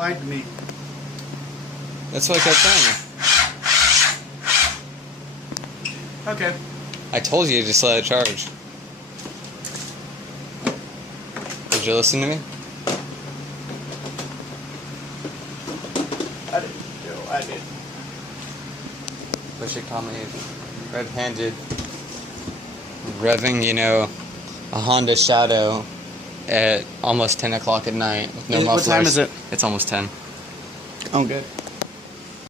lied to me. That's what I kept telling you. Okay. I told you to just let it charge. Did you listen to me? I didn't, Joe. I did. Wish you call me red-handed, revving, a Honda Shadow at almost 10 o'clock at night with no mufflers. What time is it? It's almost 10. Oh, good.